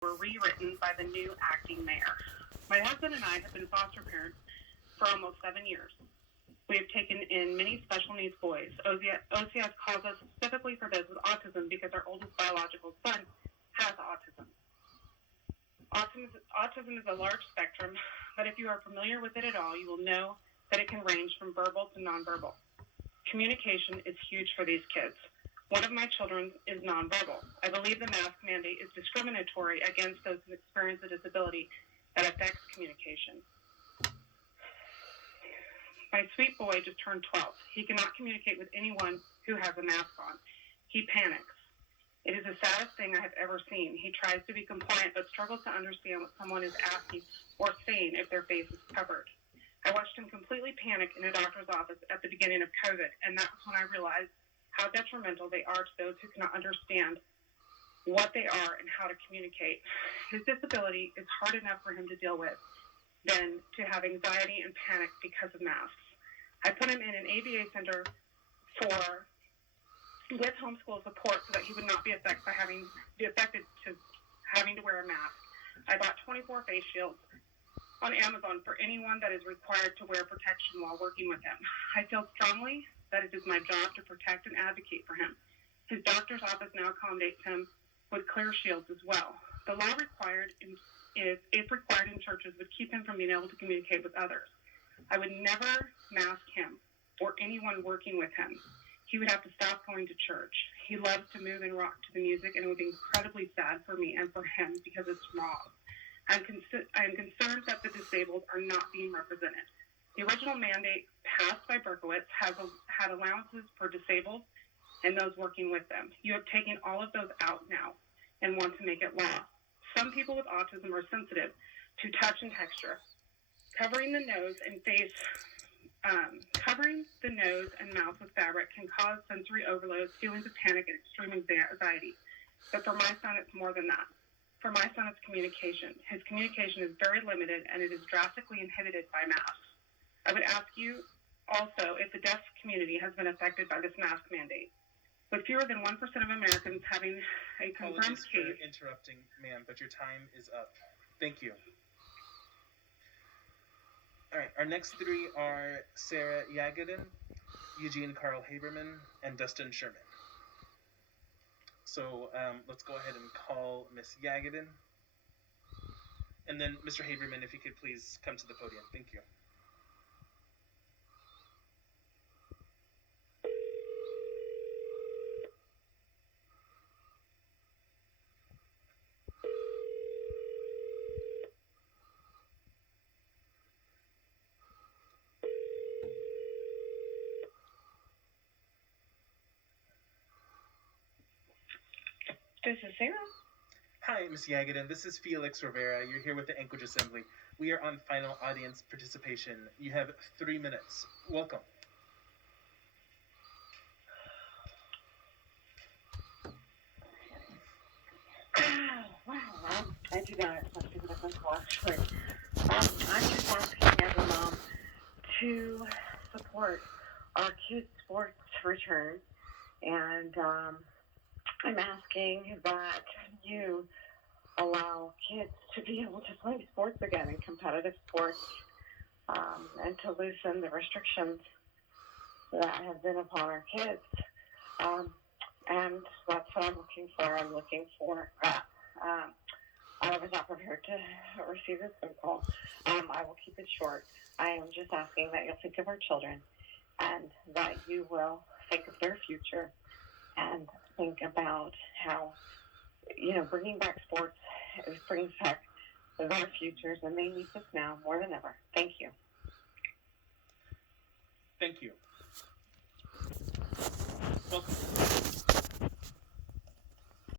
were rewritten by the new acting mayor. My husband and I have been foster parents for almost 7 years. We have taken in many special needs boys. OCS calls us specifically for those with autism because our oldest biological son has autism. Autism is a large spectrum, but if you are familiar with it at all, you will know that it can range from verbal to nonverbal. Communication is huge for these kids. One of my children is nonverbal. I believe the mask mandate is discriminatory against those who experience a disability that affects communication. My sweet boy just turned 12. He cannot communicate with anyone who has a mask on. He panics. It is the saddest thing I have ever seen. He tries to be compliant but struggles to understand what someone is asking or saying if their face is covered. I watched him completely panic in a doctor's office at the beginning of COVID, and that was when I realized how detrimental they are to those who cannot understand what they are and how to communicate. His disability is hard enough for him to deal with than to have anxiety and panic because of masks. I put him in an ABA center with homeschool support so that he would not be affected to having to wear a mask. I bought 24 face shields on Amazon for anyone that is required to wear protection while working with him. I feel strongly that it is my job to protect and advocate for him. His doctor's office now accommodates him with clear shields as well. The law if required in churches, would keep him from being able to communicate with others. I would never mask him or anyone working with him. He would have to stop going to church. He loves to move and rock to the music, and it would be incredibly sad for me and for him because it's wrong. I'm concerned that the disabled are not being represented. The original mandate passed by Berkowitz had allowances for disabled and those working with them. You have taken all of those out now and want to make it law. Some people with autism are sensitive to touch and texture. Covering the nose and mouth with fabric can cause sensory overload, feelings of panic, and extreme anxiety. But for my son, it's more than that. For my son, it's communication. His communication is very limited, and it is drastically inhibited by masks. I would ask you also if the deaf community has been affected by this mask mandate. With fewer than 1% of Americans having a confirmed case... Apologies for interrupting, ma'am, but your time is up. Thank you. All right, our next three are Sarah Yagadin, Eugene Carl Haberman, and Dustin Sherman. So let's go ahead and call Miss Yagadin. And then Mr. Haberman, if you could please come to the podium. Thank you. This is Sarah. Hi, Ms. Yagadin. This is Felix Rivera. You're here with the Anchorage Assembly. We are on final audience participation. You have 3 minutes. Welcome. Wow, I do not have to give this actually. I'm just asking as a mom to support our kids' sports return, and I'm asking that you allow kids to be able to play sports again, in competitive sports, and to loosen the restrictions that have been upon our kids. And that's what I'm looking for. I'm looking for, I was not prepared to receive this phone call. I will keep it short. I am just asking that you'll think of our children and that you will think of their future and think about how, bringing back sports brings back their futures, and they need this now more than ever. Thank you. Thank you. Welcome.